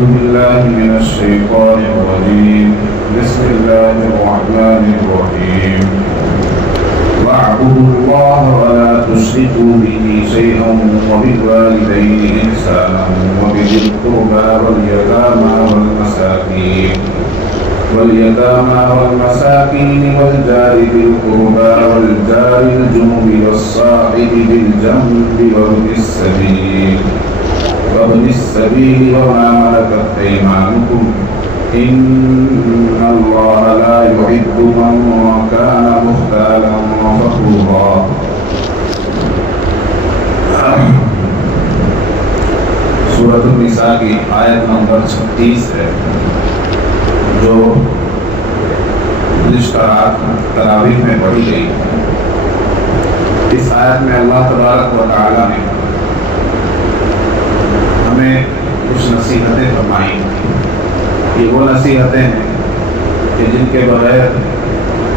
بالله من الشيطان الرجيم بسم الله الرحمن الرحيم واعبدوا الله ولا تشركوا به شيئا وبالوالدين إحسانا وبذي القربى واليتامى والمساكين والجار ذي القربى والجار الجنب والصاحب بالجنب وابن السبيل وما ملكت أيمانكم إن الله لا يحب من كان مختالا فخورا. سورۃ النساء کی آیت نمبر 36 ہے جو گزشتہ رات تراویح میں پڑھی گئی. اس آیت میں اللہ تبارک و تعالی نے ہمیں کچھ نصیحتیں فرمائی. یہ وہ نصیحتیں ہیں کہ جن کے بغیر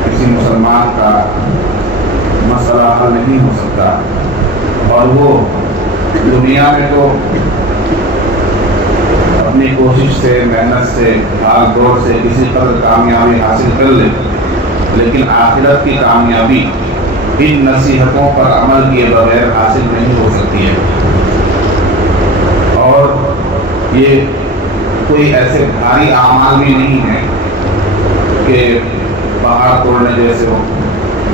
کسی مسلمان کا مسئلہ حل نہیں ہو سکتا، اور وہ دنیا میں تو اپنی کوشش سے، محنت سے، بھاگ دوڑ سے کسی قدر کامیابی حاصل کر لے، لیکن آخرت کی کامیابی ان نصیحتوں پر عمل کیے بغیر حاصل نہیں ہو سکتی ہے. اور یہ کوئی ایسے بھاری اعمال بھی نہیں ہے کہ پہاڑ توڑنے جیسے ہو.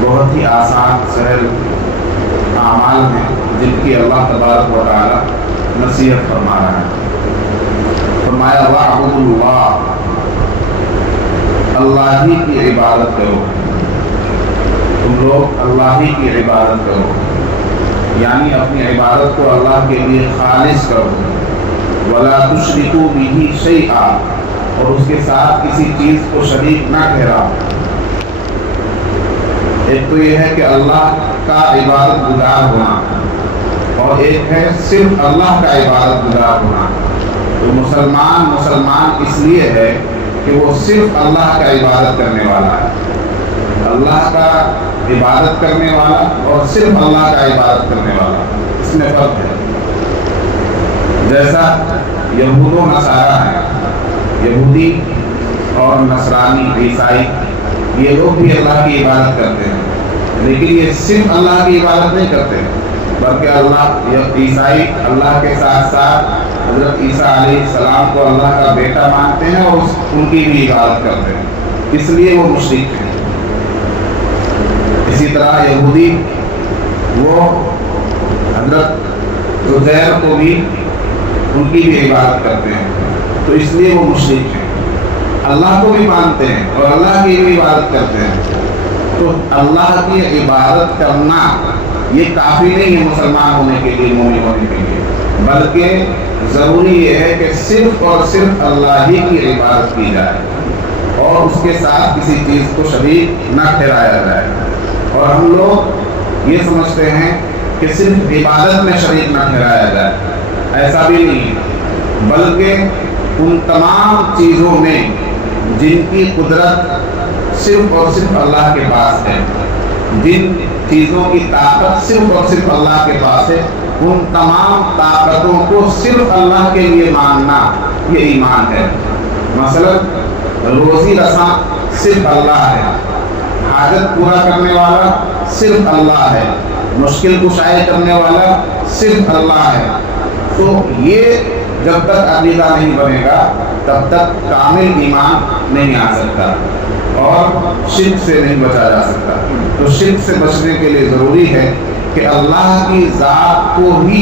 بہت ہی آسان سہل اعمال ہیں جن کی اللہ تبارک و تعالی نصیحت فرما رہا ہے. فرمایا وَاعْبُدُوا اللَّهَ، اللہ ہی کی عبادت کرو. تم لوگ اللہ ہی کی عبادت کرو، یعنی اپنی عبادت کو اللہ کے لیے خالص کرو. وَلَا تُشْرِكُوا بِهِ شَيْئًا، اور اس کے ساتھ کسی چیز کو شریک نہ ٹھہراؤ. ایک تو یہ ہے کہ اللہ کا عبادت گزار ہونا، اور ایک ہے صرف اللہ کا عبادت گزار ہونا. تو مسلمان اس لیے ہے کہ وہ صرف اللہ کا عبادت کرنے والا ہے. اللہ کا عبادت کرنے والا اور صرف اللہ کا عبادت کرنے والا، اس میں فرق ہے. جیسا یہود و نصارہ ہیں، یہودی اور نصرانی، عیسائی، یہ لوگ بھی اللہ کی عبادت کرتے ہیں، لیکن یہ صرف اللہ کی عبادت نہیں کرتے، بلکہ عیسائی اللہ کے ساتھ ساتھ حضرت عیسیٰ علیہ السلام کو اللہ کا بیٹا مانتے ہیں اور ان کی بھی عبادت کرتے ہیں، اس لیے وہ مشرک ہیں. اسی طرح یہودی وہ حضرت عزیر کو بھی، ان کی بھی عبادت کرتے ہیں، تو اس لیے وہ مشرک ہیں. اللہ کو بھی مانتے ہیں اور اللہ کی بھی عبادت کرتے ہیں. تو اللہ کی عبادت کرنا یہ کافی نہیں ہے مسلمان ہونے کے لیے، مومن ہونے کے لیے، بلکہ ضروری یہ ہے کہ صرف اور صرف اللہ ہی کی عبادت کی جائے اور اس کے ساتھ کسی چیز کو شریک نہ ٹھہرایا جائے. اور ہم لوگ یہ سمجھتے ہیں کہ صرف عبادت میں شریک نہ ٹھہرایا جائے، ایسا بھی نہیں ہے، بلکہ ان تمام چیزوں میں جن کی قدرت صرف اور صرف اللہ کے پاس ہے، جن چیزوں کی طاقت صرف اور صرف اللہ کے پاس ہے، ان تمام طاقتوں کو صرف اللہ کے لیے ماننا یہ ایمان ہے. مثلا روزی رساں صرف اللہ ہے، حاجت پورا کرنے والا صرف اللہ ہے، مشکل کشائی کرنے والا صرف اللہ ہے. تو یہ جب تک عقیدہ نہیں بنے گا تب تک کامل ایمان نہیں آ سکتا اور شرک سے نہیں بچا جا سکتا. تو شرک سے بچنے کے لیے ضروری ہے کہ اللہ کی ذات کو ہی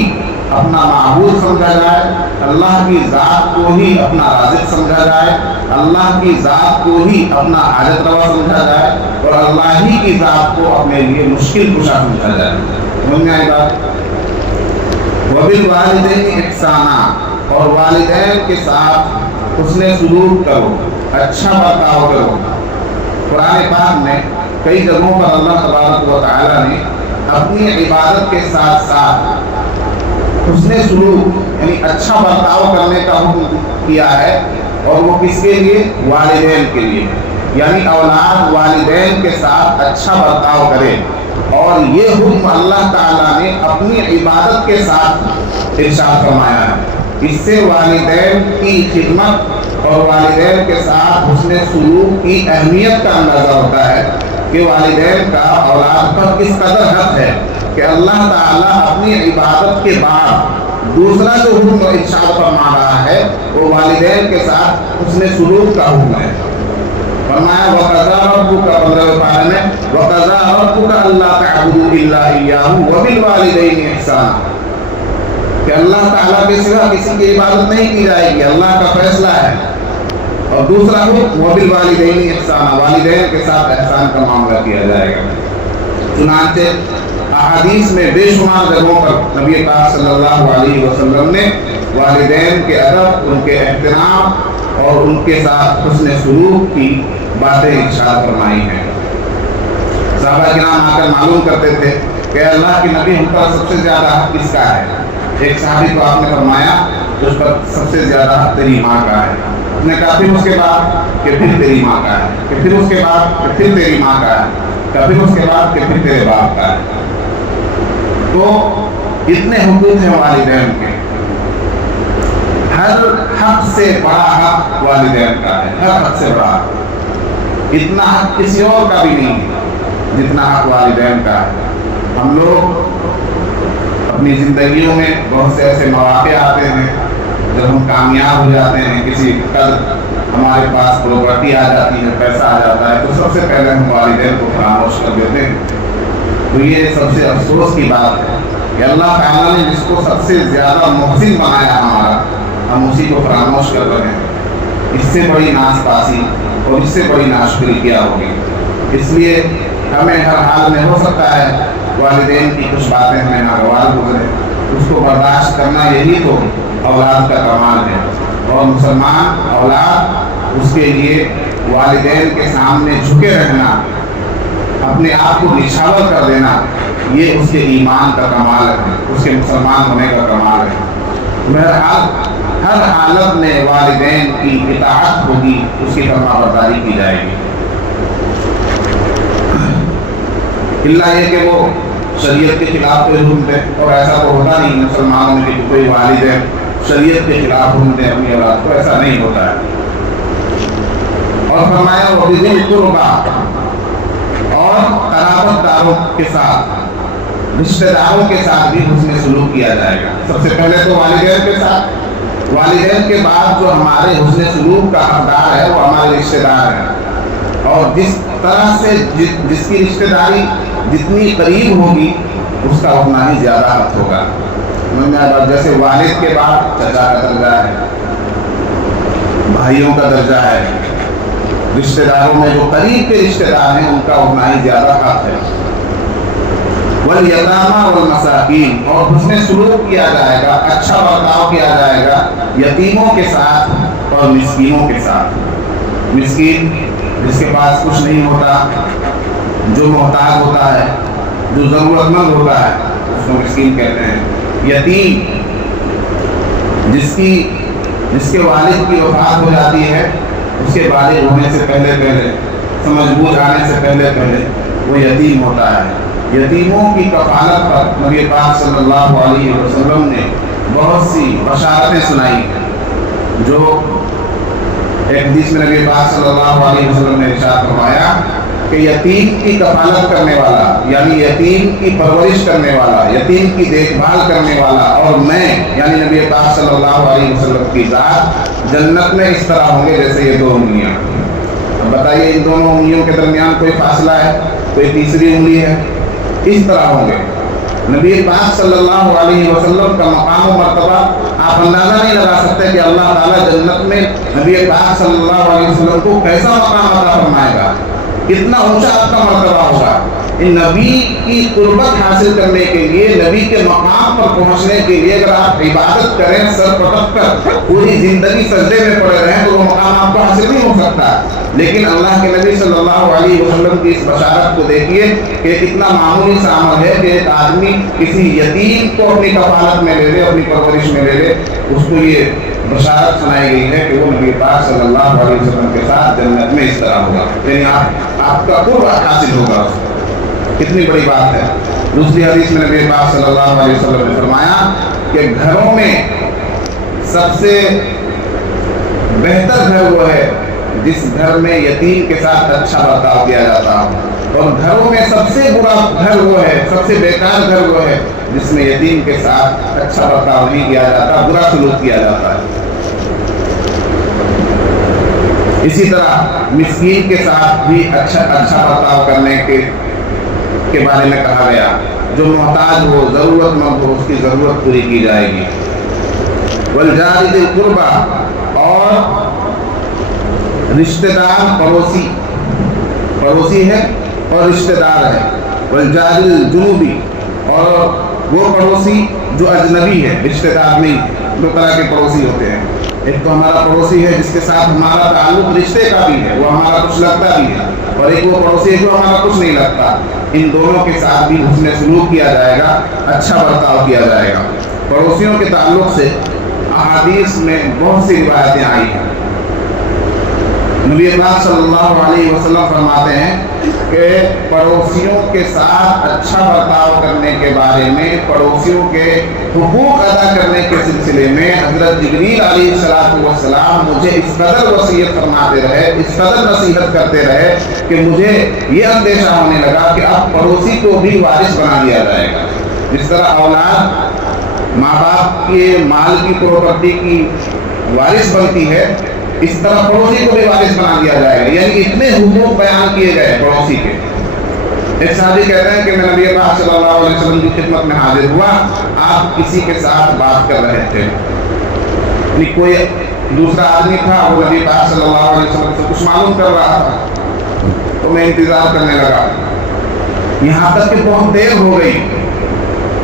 اپنا معبود سمجھا جائے، اللہ کی ذات کو ہی اپنا رازق سمجھا جائے، اللہ کی ذات کو ہی اپنا حاجت روا سمجھا جائے، اور اللہ ہی کی ذات کو اپنے لیے مشکل کشا سمجھا جائے. سمجھ میں آئی بات؟ وَبِالْوَالِدَيْنِ إِحْسَانًا، اور والدین کے ساتھ حسن سلوک کرو، اچھا برتاؤ کرو. قرآن پاک میں کئی جگہوں پر اللہ تبارک و تعالی نے اپنی عبادت کے ساتھ ساتھ حسن سلوک یعنی اچھا برتاؤ کرنے کا حکم کیا ہے، اور وہ کس کے لیے؟ والدین کے لیے. یعنی اولاد والدین کے ساتھ اچھا برتاؤ کرے. اور یہ حکم اللہ تعالیٰ نے اپنی عبادت کے ساتھ ارشاد فرمایا ہے. اس سے والدین کی خدمت اور والدین کے ساتھ حسن سلوک کی اہمیت کا اندازہ ہوتا ہے کہ والدین کا اولاد پر کس قدر حق ہے کہ اللہ تعالیٰ اپنی عبادت کے بعد دوسرا جو حکم ارشاد فرما رہا ہے وہ والدین کے ساتھ حسن سلوک کا حکم ہے۔ فرمایا وَقَضَىٰ رَبُّكَ 15 پارے میں وَقَضَىٰ رَبُّكَ أَلَّا تَعْبُدُوا إِلَّا إِيَّاهُ وَبِالْوَالِدَيْنِ إِحْسَانًا، کہ اللہ تعالیٰ کے سوا کسی کی عبادت نہیں کی جائے گی، اللہ کا فیصلہ ہے۔ اور دوسرا حکم وَبِالْوَالِدَيْنِ إِحْسَانًا، والدین کے ساتھ احسان کا معاملہ کیا جائے گا۔ چنانچہ احادیث میں بے شمار جگہوں پر نبی پاک صلی اللہ علیہ وسلم نے والدین کے ادب، ان کے احترام اور ان کے ساتھ حسن سلوک کی باتیں ارشاد فرمائی ہیں۔ صحابہ کرام آ کر معلوم کرتے تھے کہ اللہ کے نبی ہم پر سب سے زیادہ حق کس کا ہے؟ ایک صحابی کو آپ نے فرمایا کہ اس پر سب سے زیادہ حق تیری ماں کا ہے۔ اس نے کہا پھر اس کے بعد کہ پھر تیری ماں کا ہے، کہ پھر اس کے بعد کہ پھر تیری ماں کا ہے، کہ پھر اس کے بعد کہ پھر تیرے باپ کا ہے۔ تو اتنے حقوق ہیں والدین کے، ہر حق سے بڑا حق والدین کا ہے، ہر حق سے بڑا حق، اتنا حق کسی اور کا بھی نہیں جتنا حق والدین کا ہے۔ ہم لوگ اپنی زندگیوں میں بہت سے ایسے مواقع آتے ہیں جب ہم کامیاب ہو جاتے ہیں، کسی قدر ہمارے پاس پراپرٹی آ جاتی ہے، پیسہ آ جاتا ہے، تو سب سے پہلے ہم والدین کو فراموش کر دیتے ہیں۔ تو یہ سب سے افسوس کی بات ہے کہ اللہ تعالیٰ نے جس کو سب سے زیادہ محسن بنایا ہمارا، ہم اسی کو فراموش کر رہے ہیں۔ اس سے بڑی ناز پاسی اور اس سے بڑی ناشکری کیا ہوگی؟ اس لیے ہمیں ہر حال میں ہو سکتا ہے والدین کی کچھ باتیں ہمیں ناگوار گزرے، اس کو برداشت کرنا یہی تو اولاد کا کمال ہے۔ اور مسلمان اولاد اس کے لیے والدین کے سامنے جھکے رہنا، اپنے آپ کو نچھاور کر دینا، یہ اس کے ایمان کا کمال ہے، اس کے مسلمان ہونے کا کمال ہے۔ بہرحال ہر حالت میں والدین کی اطاعت ہوگی، اس کی فرما برداری کی جائے گی، اللہ یہ کہ وہ شریعت کے خلاف کوئی حکم دے، اور ایسا تو ہوتا نہیں مسلمانوں میں کہ کوئی والدین شریعت کے خلاف حکم دے اپنی اولاد کو، ایسا نہیں ہوتا ہے۔ اور فرمایا وَبِذِي الْقُرْبَىٰ، اور قرابت داروں کے ساتھ، رشتہ داروں کے ساتھ بھی حسن سلوک کیا جائے گا۔ سب سے پہلے تو والدین کے ساتھ، والدین کے بعد جو ہمارے حسن سلوک کا حقدار ہے وہ ہمارے رشتہ دار ہیں، اور جس طرح سے جس کی رشتہ داری جتنی قریب ہوگی اس کا اتنا ہی زیادہ حق ہوگا۔ جیسے والد کے بعد چچا کا درجہ ہے، بھائیوں کا درجہ ہے، رشتہ داروں میں جو قریب کے رشتہ دار ہیں ان کا اتنا ہی زیادہ حق ہے۔ والیتامى والمساکین، اور حسن سلوک کیا جائے گا، اچھا برتاؤ کیا جائے گا یتیموں کے ساتھ اور مسکینوں کے ساتھ۔ مسکین جس کے پاس کچھ نہیں ہوتا، جو محتاج ہوتا ہے، جو ضرورت مند ہوتا ہے، اس کو مسکین کہتے ہیں۔ یتیم جس کے والد کی وفات ہو جاتی ہے، اس کے بالغ ہونے سے پہلے سمجھ بوجھ آنے سے پہلے وہ یتیم ہوتا ہے۔ یتیموں کی کفالت پر نبی پاک صلی اللہ علیہ وسلم نے بہت سی بشارتیں سنائی، جو ایک حدیث میں نبی پاک صلی اللہ علیہ وسلم نے ارشاد فرمایا کہ یتیم کی کفالت کرنے والا، یعنی یتیم کی پرورش کرنے والا، یتیم کی دیکھ بھال کرنے والا، اور میں یعنی نبی پاک صلی اللہ علیہ وسلم کی ذات جنت میں اس طرح ہوں گے جیسے یہ دو انگلیاں۔ اب بتائیے ان دونوں انگلیوں کے درمیان کوئی فاصلہ ہے، کوئی تیسری انگلی ہے؟ اس طرح ہوں گے۔ نبی پاک صلی اللہ علیہ وسلم کا مقام و مرتبہ آپ اندازہ نہیں لگا سکتے کہ اللہ تعالیٰ جنت میں نبی پاک صلی اللہ علیہ وسلم کو کیسا مقام عطا فرمائے گا، کتنا اونچا آپ کا مرتبہ ہوگا۔ ان نبی کی قربت حاصل کرنے کے لیے، نبی کے مقام پر پہنچنے کے لیے اگر آپ عبادت کریں سر پٹک کر، پوری زندگی سجدے میں پڑے رہیں تو وہ مقام آپ کو حاصل نہیں ہو سکتا۔ لیکن اللہ کے نبی صلی اللہ علیہ وسلم کی اس بشارت کو دیکھیے کہ کتنا معمولی سا عمل ہے کہ ایک آدمی کسی یتیم کو اپنی کفالت میں لے لے، اپنی پرورش میں لے لے، اس کو یہ بشارت سنائی گئی ہے کہ وہ نبی پاک صلی اللہ علیہ وسلم کے ساتھ جنت میں اس طرح ہوگا، یعنی آپ کا قرب حاصل ہوگا۔ کتنی بڑی بات ہے۔ دوسری حدیث میں نبی پاک صلی اللہ علیہ وسلم نے فرمایا کہ گھروں میں سب سے بہتر گھر وہ ہے جس گھر میں یتیم کے ساتھ اچھا برتاؤ کیا جاتا ہو، اور گھروں میں سب سے برا گھر وہ ہے، سب سے بیکار گھر وہ ہے جس میں یتیم کے ساتھ اچھا برتاؤ نہیں کیا جاتا، برا سلوک کیا جاتا ہے۔ اسی طرح مسکین کے ساتھ بھی اچھا برتاؤ کرنے کے بارے میں کہا گیا، جو محتاج ہو، ضرورت مند ہو، اس کی ضرورت پوری کی جائے گی۔ والجار ذی القربى، اور رشتہ دار، پڑوسی ہے اور رشتہ دار ہے۔ والجار الجنوبی، اور وہ پڑوسی جو اجنبی ہے، رشتہ دار نہیں ہے۔ دو طرح کے پڑوسی ہوتے ہیں، ایک تو ہمارا پڑوسی ہے جس کے ساتھ ہمارا تعلق رشتے کا بھی ہے، وہ ہمارا کچھ لگتا بھی ہے، اور ایک وہ پڑوسی ہے جو ہمارا کچھ نہیں لگتا۔ ان دونوں کے ساتھ بھی حسن سلوک کیا جائے گا، اچھا برتاؤ کیا جائے گا۔ پڑوسیوں کے تعلق سے احادیث میں بہت سی روایتیں آئی ہیں۔ نبی پاک صلی اللہ علیہ وسلم فرماتے ہیں کہ پڑوسیوں کے ساتھ اچھا برتاؤ کرنے کے بارے میں، پڑوسیوں کے حقوق ادا کرنے کے سلسلے میں حضرت جبریل علیہ السلام مجھے اس قدر وصیت فرماتے رہے، اس قدر نصیحت کرتے رہے کہ مجھے یہ اندیشہ ہونے لگا کہ اب پڑوسی کو بھی وارث بنا دیا جائے گا۔ جس طرح اولاد ماں باپ کے مال کی، پراپرٹی کی وارث بنتی ہے، اس طرح پڑوسی کو بھی وارث بنا دیا جائے گا۔ یعنی اتنے حقوق بیان کیے گئے پڑوسی کے۔ ایک صحابی کہتے ہیں کہ میں نبی پاک صلی اللہ علیہ وسلم کی خدمت میں حاضر ہوا، آپ کسی کے ساتھ بات کر رہے تھے، یعنی کوئی دوسرا آدمی تھا، وہ نبی پاک صلی اللہ علیہ وسلم سے کچھ معلوم کر رہا تھا، تو میں انتظار کرنے لگا، یہاں تک کہ بہت دیر ہو گئی،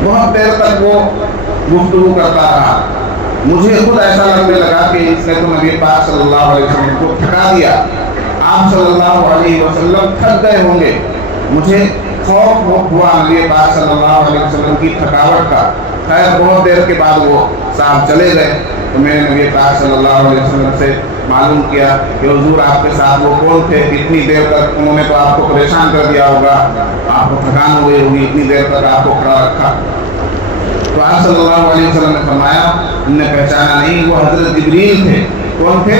بہت دیر تک وہ گفتگو کرتا رہا۔ مجھے خود ایسا لگنے لگا کہ اس نے تو نبی پاک صلی اللہ علیہ وسلم کو تھکا دیا، آپ صلی اللہ علیہ وسلم تھک گئے ہوں گے۔ مجھے خوف ہوا نبی پاک صلی اللہ علیہ وسلم کی تھکاوٹ کا۔ خیر بہت دیر کے بعد وہ صاحب چلے گئے، تو میں نے نبی پاک صلی اللہ علیہ وسلم سے معلوم کیا کہ حضور آپ کے ساتھ وہ کون تھے، اتنی دیر تک انہوں نے تو آپ کو پریشان کر دیا ہوگا، آپ کو تھکان ہوئی ہوگی، اتنی دیر تک آپ کو کھڑا رکھا۔ تو آپ صلی اللہ علیہ وسلم نے فرمایا، انہوں نے پہچانا نہیں، وہ حضرت جبریل تھے۔ کون تھے؟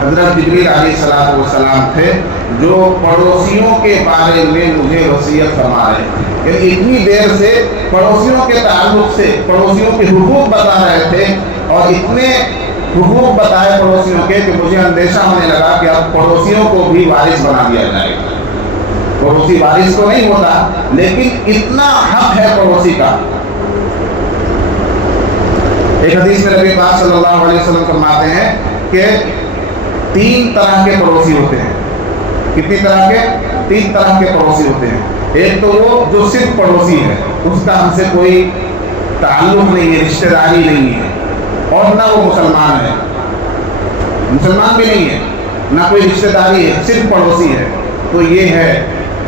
حضرت جبریل علیہ السلام تھے، جو پڑوسیوں کے بارے میں مجھے وصیت فرما رہے تھے۔ یعنی اتنی دیر سے پڑوسیوں کے تعلق سے، پڑوسیوں کے حقوق بتا رہے تھے، اور اتنے حقوق بتائے پڑوسیوں کے کہ مجھے اندیشہ ہونے لگا کہ اب پڑوسیوں کو بھی وارث بنا دیا جائے گا۔ پڑوسی وارث تو نہیں ہوتا، لیکن اتنا حق ہے پڑوسی کا۔ ایک حدیث میں نبی پاک صلی اللہ علیہ وسلم فرماتے ہیں کہ 3 طرح کے پڑوسی ہوتے ہیں۔ کتنی طرح کے؟ 3 طرح کے پڑوسی ہوتے ہیں۔ ایک تو وہ جو صرف پڑوسی ہے، اس کا ہم سے کوئی تعلق نہیں ہے، رشتہ داری نہیں ہے، اور نہ وہ مسلمان ہے، مسلمان بھی نہیں ہے، نہ کوئی رشتہ داری ہے، صرف پڑوسی ہے۔ تو یہ ہے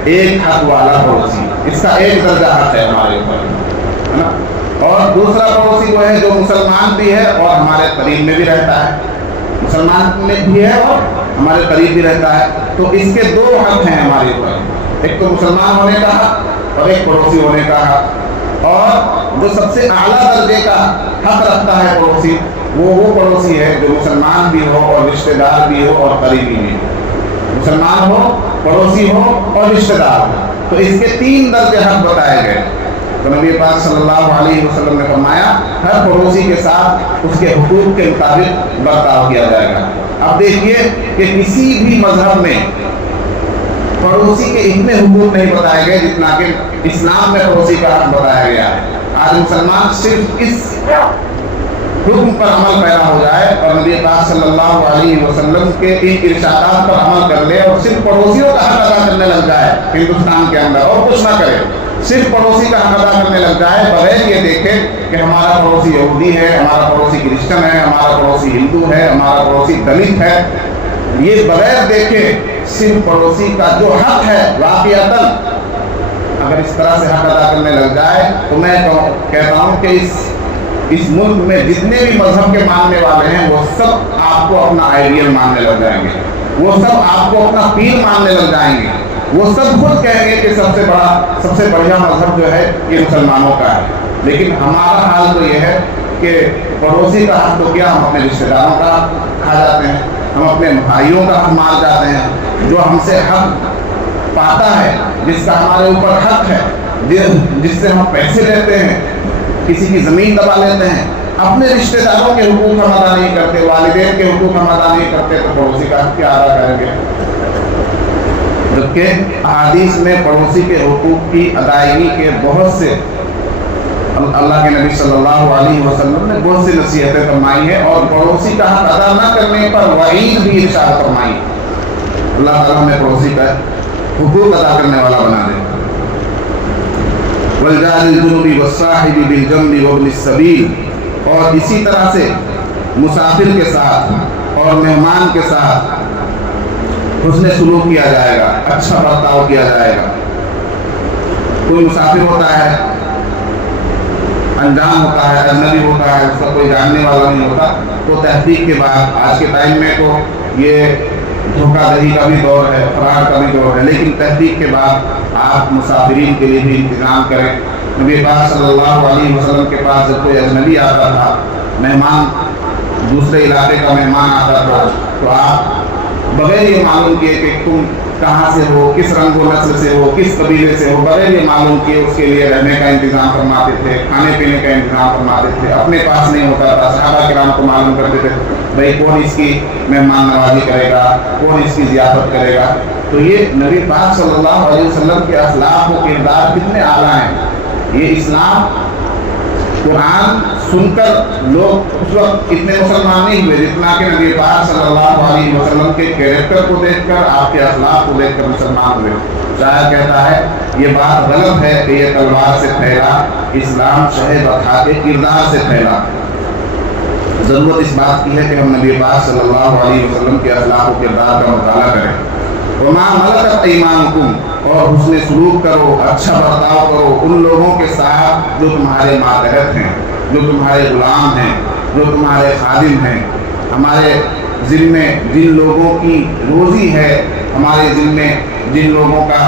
ایک حق والا پڑوسی، اس کا ایک درجہ حق ہے ہمارے اوپر، ہے نا۔ اور دوسرا پڑوسی وہ ہے جو مسلمان بھی ہے اور ہمارے قریب میں بھی رہتا ہے، مسلمان میں بھی ہے اور ہمارے قریب بھی رہتا ہے۔ تو اس کے 2 حق ہیں ہمارے اوپر، ایک تو مسلمان ہونے کا حق اور ایک پڑوسی ہونے کا حق۔ اور جو سب سے اعلیٰ درجے کا حق رکھتا ہے پڑوسی، وہ پڑوسی ہے جو مسلمان بھی ہو اور رشتہ دار بھی ہو اور قریبی بھی ہو، مسلمان ہو، پڑوسی ہو اور رشتہ دار ہو۔ تو اس کے 3 درجے حق بتائے گئے۔ تو نبی پاک صلی اللہ علیہ وسلم نے فرمایا ہر پڑوسی کے ساتھ اس کے حقوق کے مطابق برتاؤ کیا جائے گا۔ اب دیکھیے کہ کسی بھی مذہب میں پڑوسی کے اتنے حقوق نہیں بتائے گئے جتنا کہ اسلام میں پڑوسی کا حق بتایا گیا ہے۔ آج مسلمان صرف اس حکم پر عمل پیرا ہو جائے اور نبی پاک صلی اللہ علیہ وسلم کے ان ارشادات پر عمل کر لے اور صرف پڑوسیوں کا حق ادا کرنے لگ جائے ہندوستان کے اندر، اور کچھ نہ کرے، صرف پڑوسی کا حق ادا کرنے لگ جائے بغیر یہ دیکھے کہ ہمارا پڑوسی یہودی ہے، ہمارا پڑوسی کرسچن ہے، ہمارا پڑوسی ہندو ہے، ہمارا پڑوسی دلت ہے، یہ بغیر دیکھے صرف پڑوسی کا جو حق ہے واقعتاً اگر اس طرح سے حق ادا کرنے لگ جائے تو میں کہتا ہوں کہ اس ملک میں جتنے بھی مذہب کے ماننے والے ہیں وہ سب آپ کو اپنا آئیڈیل ماننے لگ جائیں گے، وہ سب آپ کو اپنا پیر ماننے لگ جائیں گے، وہ سب خود کہیں گے کہ سب سے بڑھیا مذہب جو ہے یہ مسلمانوں کا ہے۔ لیکن ہمارا حال تو یہ ہے کہ پڑوسی کا حق تو کیا، ہم اپنے رشتہ داروں کا کھا جاتے ہیں، ہم اپنے بھائیوں کا حق مار جاتے ہیں، جو ہم سے حق پاتا ہے، جس کا ہمارے اوپر حق ہے، جس سے ہم پیسے لیتے ہیں، کسی کی زمین دبا لیتے ہیں، اپنے رشتہ داروں کے حقوق ہم ادا نہیں کرتے، والدین کے حقوق ہم ادا نہیں کرتے، تو پڑوسی کا حق کیا ادا کریں گے؟ جبکہ احادیث میں پڑوسی کے حقوق کی ادائیگی کے بہت سے اللہ کے نبی صلی اللہ علیہ وسلم نے بہت سی نصیحتیں فرمائی ہیں، اور پڑوسی کا حق ادا نہ کرنے پر وعید بھی ارشاد فرمائی۔ اللہ تعالیٰ ہمیں پڑوسی کا حقوق ادا کرنے والا بنا دے۔ والجار الجنب والصاحب بالجنب وابن السبیل، اور اسی طرح سے مسافر کے ساتھ اور مہمان کے ساتھ حسن سلوک کیا جائے گا، اچھا برتاؤ کیا جائے گا۔ کوئی مسافر ہوتا ہے، انجان ہوتا ہے، اجنبی ہوتا ہے، اس کا کوئی جاننے والا نہیں ہوتا، تو تحقیق کے بعد، آج کے ٹائم میں تو یہ دھوکہ دہی کا بھی دور ہے، فراڈ کا بھی دور ہے، لیکن تحقیق کے بعد آپ مسافرین کے لیے بھی انتظام کریں۔ نبی پاک صلی اللہ علیہ وسلم کے پاس جب کوئی اجنبی آتا تھا، مہمان، دوسرے علاقے کا مہمان آتا تھا، تو آپ بغیر یہ معلوم کیے کہ تم کہاں سے ہو، کس رنگ و نسل سے ہو، کس قبیلے سے ہو، بغیر یہ معلوم کیے اس کے لیے رہنے کا انتظام فرماتے تھے، کھانے پینے کا انتظام فرماتے تھے۔ اپنے پاس نہیں ہوتا تھا، صحابہ کرام کو معلوم کرتے تھے بھائی کون اس کی مہمان نوازی کرے گا، کون اس کی ضیافت کرے گا۔ تو یہ نبی پاک صلی اللہ علیہ وسلم کے اخلاق و کردار کتنے اعلیٰ ہیں۔ یہ اسلام، قرآن سن کر لوگ اس وقت اتنے مسلمان نہیں ہوئے جتنا کہ نبی پاک صلی اللہ علیہ وسلم کے کیریکٹر کو دیکھ کر، آپ کے اخلاق کو دیکھ کر مسلمان ہوئے۔ شاعر کہتا ہے یہ بات غلط ہے کہ یہ تلوار سے پھیلا، اسلام شہ بتا کے کردار سے پھیلا۔ ضرورت اس بات کی ہے کہ ہم نبی پاک صلی اللہ علیہ وسلم کے اخلاق و کردار کا مطالعہ کریں۔ وما ملکت ایمانکم، اور حسن سلوک کرو، اچھا برتاؤ کرو ان لوگوں کے ساتھ جو تمہارے ماتحت ہیں، جو تمہارے غلام ہیں، جو تمہارے خادم ہیں۔ ہمارے ذمے جن لوگوں کی روزی ہے، ہمارے ذمے جن لوگوں کا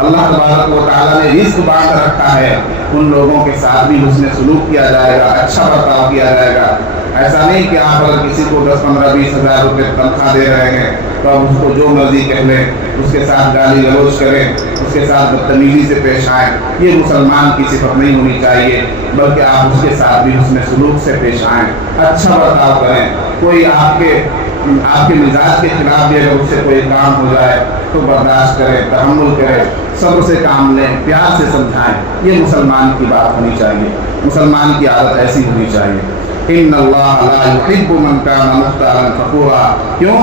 اللہ تبارک و تعالیٰ نے رزق بانٹ رکھا ہے، ان لوگوں کے ساتھ بھی حسن سلوک کیا جائے گا، اچھا برتاؤ کیا جائے گا۔ ایسا نہیں کہ آپ اگر کسی کو 10, 15, 20 ہزار روپے تنخواہ دے رہے ہیں تو آپ اس کو جو مرضی کہہ لیں، اس کے ساتھ گالی گلوچ کریں، اس کے ساتھ بدتمیزی سے پیش آئیں۔ یہ مسلمان کی صفت نہیں ہونی چاہیے، بلکہ آپ اس کے ساتھ بھی حسن سلوک سے پیش آئیں، اچھا برتاؤ کریں۔ کوئی آپ کے مزاج کے خلاف بھی اگر اس سے کوئی کام ہو جائے تو برداشت کریں، تحمل کریں، صبر سے کام لیں، پیار سے سمجھائیں۔ یہ مسلمان کی بات ہونی چاہیے، مسلمان کی عادت ایسی ہونی چاہیے۔ ان اللہ لا يحب من كان مختالا فخورا، کیوں؟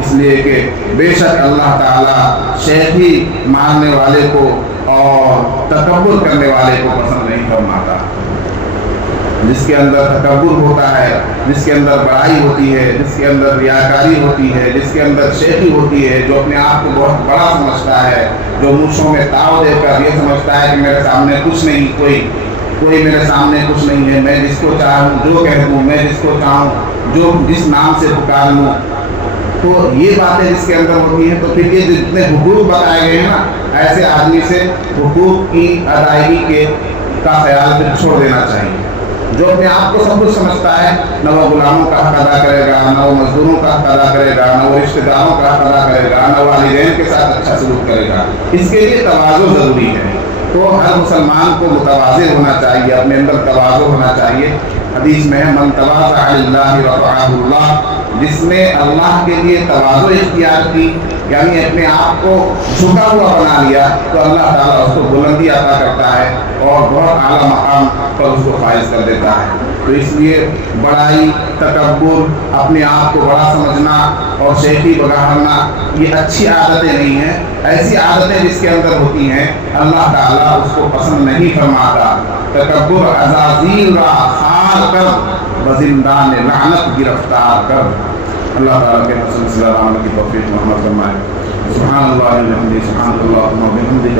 اس لیے کہ بے شک اللہ تعالیٰ شیخی ماننے والے کو اور تکبر کرنے والے کو پسند نہیں فرماتا۔ جس کے اندر تکبر ہوتا ہے، جس کے اندر بڑائی ہوتی ہے، جس کے اندر ریاکاری ہوتی ہے، جس کے اندر شیخی ہوتی ہے، جو اپنے آپ کو بہت بڑا سمجھتا ہے، جو مونچھوں میں تاؤ دے کر یہ سمجھتا ہے کہ میرے سامنے کچھ نہیں، کوئی میرے سامنے کچھ نہیں ہے، میں جس کو چاہوں جو کہہ دوں، میں جس کو چاہوں جو جس نام سے پکار لوں، تو یہ باتیں جس کے اندر ہوتی ہیں، تو پھر یہ جتنے حقوق بتائے گئے ہیں نا، ایسے آدمی سے حقوق کی ادائیگی کا خیال پھر چھوڑ دینا چاہیے۔ جو اپنے آپ کو سب کچھ سمجھتا ہے، نہ وہ غلاموں کا حق ادا کرے گا، نہ وہ مزدوروں کا حق ادا کرے گا، نہ وہ رشتہ داروں کا حق ادا کرے گا، نہ والدین کے ساتھ اچھا سلوک کرے گا۔ اس کے لیے تواضع ضروری ہے۔ تو ہر مسلمان کو متواضع ہونا چاہیے، اپنے اندر تواضع ہونا چاہیے۔ حدیث میں ہے من تواضع للہ رفعہ اللہ، جس نے اللہ کے لیے تواضع اختیار کی، یعنی اپنے آپ کو جھکا ہوا بنا لیا، تو اللہ تعالیٰ اس کو بلندی عطا کرتا ہے اور بہت اعلیٰ مقام پر اس کو فائز کر دیتا ہے۔ تو اس لیے بڑائی، تکبر، اپنے آپ کو بڑا سمجھنا اور شیخی بگاڑنا یہ اچھی عادتیں نہیں ہیں۔ ایسی عادتیں جس کے اندر ہوتی ہیں اللہ تعالیٰ اس کو پسند نہیں فرماتا۔ تکبر عزازیل را خار کر، بزندان لعنت گرفتار کر۔ اللہ تعالیٰ کے حسن صلی اللہ علیہ وسلم کی توفیق محمد فرمائے۔ سبحان اللہ و بحمدہ، سبحان اللہ و بحمدہ۔